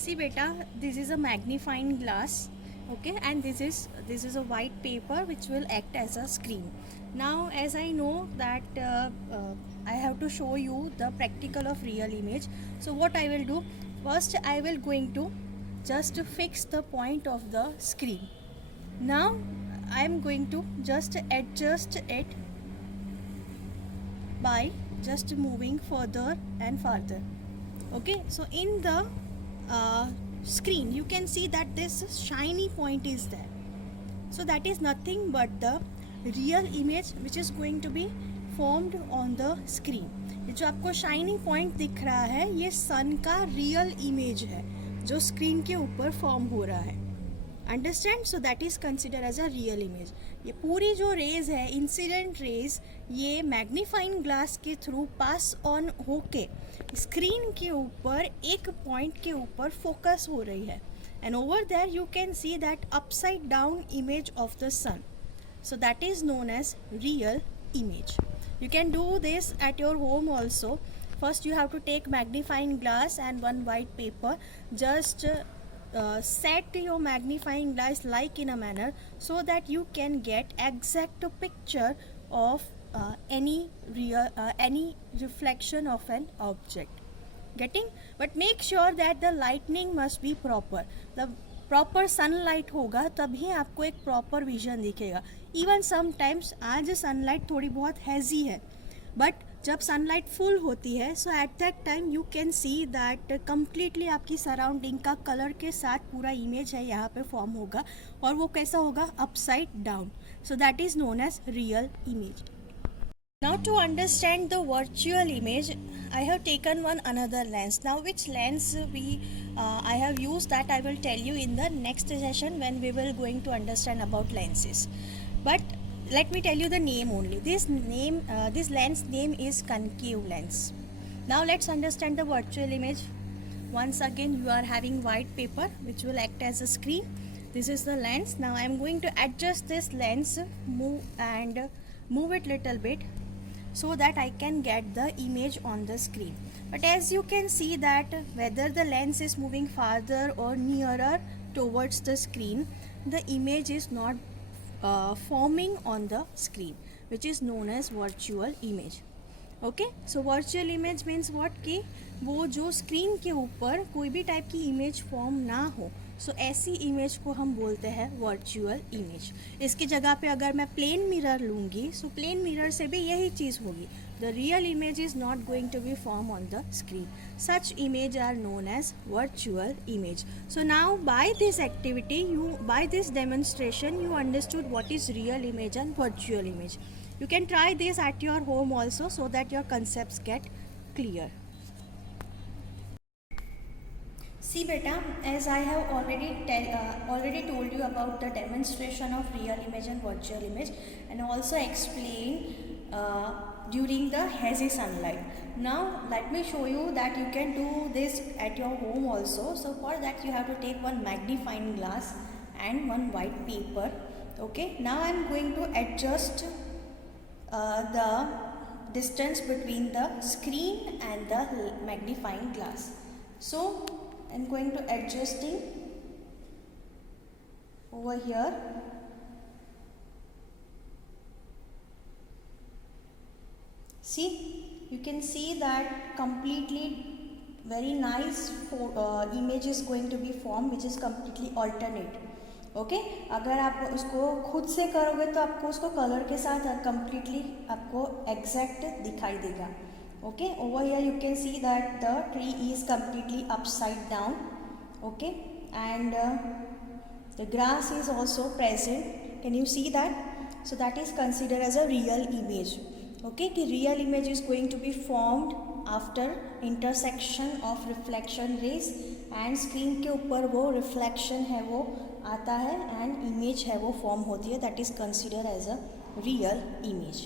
See beta, this is a magnifying glass, okay, and this is a white paper which will act as a screen. Now as I know that I have to show you the practical of real image, so what I will do, first I will going to just fix the point of the screen. Now I am going to just adjust it by just moving further and further. Okay, so in the uh, screen you can see that this shiny point is there, so that is nothing but the real image which is going to be formed on the screen. ये जो आपको shiny point दिख रहा है ये सन का real image है जो स्क्रीन के ऊपर फॉर्म हो रहा है. Understand? So that is consider as a real image. ये पूरी जो रेज है, इंसिडेंट रेज, ये मैग्नीफाइंग ग्लास के थ्रू पास ऑन होके स्क्रीन के ऊपर एक पॉइंट के ऊपर फोकस हो रही है. And over there you can see that upside down image of the sun. So that is known as real image. You can do this at your home also. First you have to take magnifying glass and one white paper. Just set your magnifying glass like in a manner so that you can get exact picture of any reflection of an object. Getting? But make sure that the lighting must be proper. The proper sunlight होगा तभी आपको एक proper vision दिखेगा. Even sometimes आज sunlight थोड़ी बहुत हैज़ी है, but जब सनलाइट फुल होती है so at that time you can see that completely आपकी सराउंडिंग का कलर के साथ पूरा इमेज है यहाँ पे फॉर्म होगा, और वो कैसा होगा? Upside down. So that is known as real image. Now to understand the virtual image, I have taken one another lens. Now which lens I have used, that I will tell you in the next session when we will going to understand about lenses. But let me tell you the name only. This lens name is concave lens. Now let's understand the virtual image. Once again you are having white paper which will act as a screen. This is the lens. Now I am going to adjust this lens, move it little bit so that I can get the image on the screen. But as you can see that whether the lens is moving farther or nearer towards the screen, the image is not forming on the screen, which is known as virtual image. Okay, so virtual image means what कि वो जो screen के ऊपर कोई भी type की image form ना हो, सो ऐसी इमेज को हम बोलते हैं वर्चुअल इमेज. इसकी जगह पे अगर मैं प्लेन मिरर लूँगी, सो प्लेन मिरर से भी यही चीज़ होगी. The real image is not going to be form on the screen. Such image are known as virtual image. So now by this activity, by this demonstration, you understood what is real image and virtual image. You can try this at your home also so that your concepts get clear. See beta, as I have already told you about the demonstration of real image and virtual image, and also explain during the hazy sunlight. Now let me show you that you can do this at your home also. So for that you have to take one magnifying glass and one white paper. Okay, now I am going to adjust the distance between the screen and the magnifying glass. So I am going to adjusting over here. See, you can see that completely very nice image is going to be formed, which is completely alternate. Okay, अगर आप उसको खुद से करोगे तो आपको उसको colour के साथ completely आपको exact दिखाई देगा. Okay, over here you can see that the tree is completely upside down. Okay, and the grass is also present. Can you see that? So that is considered as a real image. Okay, कि real image is going to be formed after intersection of reflection rays, and screen के ऊपर वो reflection है वो आता है and image है वो form होती है. That is considered as a real image.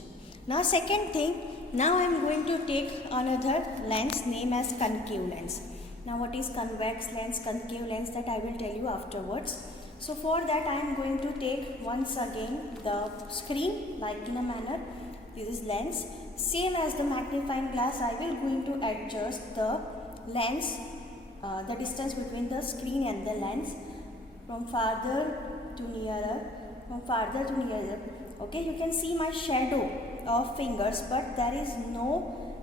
Now second thing, now I am going to take another lens named as concave lens. Now what is convex lens, concave lens, that I will tell you afterwards. So for that I am going to take once again the screen like in a manner. This is lens. Same as the magnifying glass, I will going to adjust the lens the distance between the screen and the lens from farther to nearer, from farther to nearer. Okay, you can see my shadow of fingers, but there is no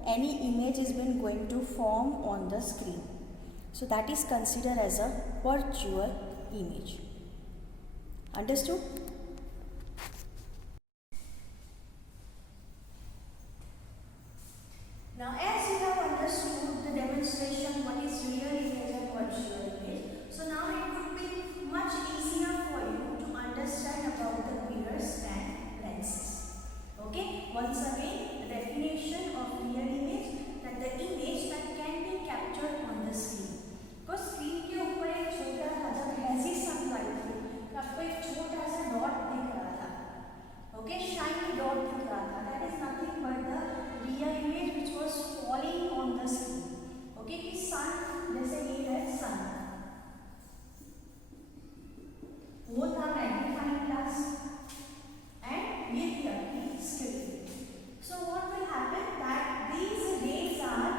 any image is been going to form on the screen. So that is considered as a virtual image. Understood? Now, as you have understood the demonstration what is real image and virtual image, so now it would be much easier for you to understand about the mirrors and lenses. Okay, once again, the definition of real image, that the image that can be captured on the screen. because screen के ऊपर एक छोटा सा, जब ऐसी sunlight थी तो आपको एक छोटा सा डॉट दिख रहा था. Okay, shiny dot दिख रहा था. That is nothing but the real image which was falling on the screen. Okay, कि sun, जैसे ये है sun, वो था magnifying glass and ये थी आपकी screen. So what will happen that these rays are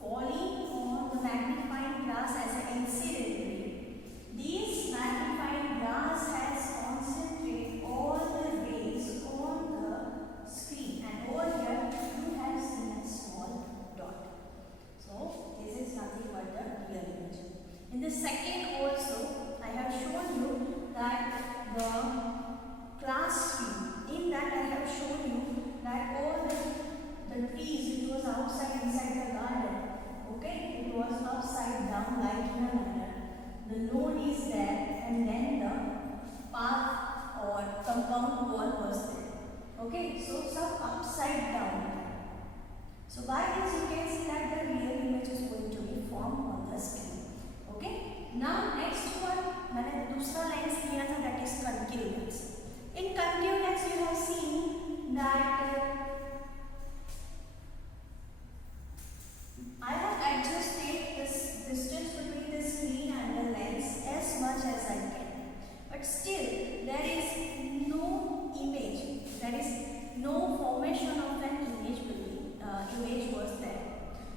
falling on the magnifying glass as an incident ray. This magnifying glass has concentrated all the rays on the screen, and over here you have seen a small dot. So this is nothing but the real image. In the second also, I have shown you that the class view. In that I have shown you that all the trees, it was outside inside the garden. Okay, it was upside down like in a manner. The load is there, and then the path or compound wall was there. Okay, so some upside down. So by this you can see that the real image is going to be formed on the screen. Okay, now next one, मैंने दूसरा lens लिया था, that is concave lens. In concave lens you have seen that I have adjusted this distance between the screen and the lens as much as I can, but still there is no image, there is no formation of an image image was there.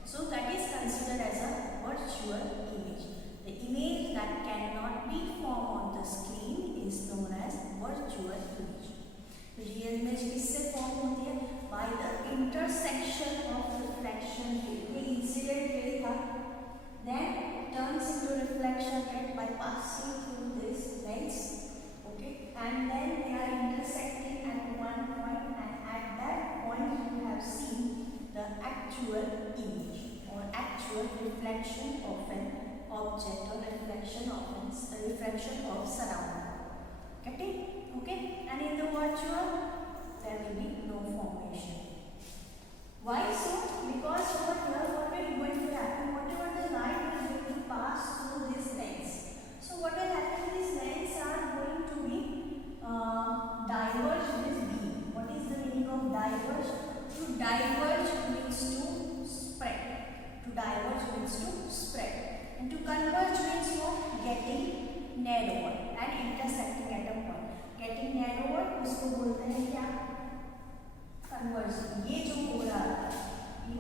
So that is considered as a virtual image. The image that cannot be formed on the screen is known as virtual image. Real image किससे form होती है? By the intersection of reflection ray. ये incident ray था, then turns into reflection ray by passing through this lens. Okay, and then they are intersecting at one point, and at that point you have seen the actual image or actual reflection of an object or reflection of surrounding. Get it? Okay, and in the virtual there will be no formation. Why so? Because over here what will going to happen, whatever the light is going to pass through this lens, so what will happen, these lenses are going to be diverge this beam. What is the meaning of diverge? To diverge means to spread. To diverge means to spread. And to converge means what? Getting narrower and intersecting at a point. Getting narrower उसको बोलते हैं क्या? Conversion. ये जो हो रहा है, ये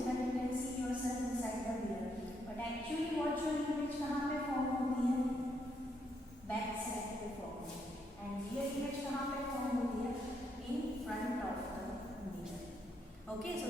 so that you can see yourself inside the mirror. But actually what your image कहाँ पे form होती है? बैक साइड पे फॉर्म होती है एंड ये इमेज कहाँ पे फॉर्म होती है? In front of the mirror. Okay, so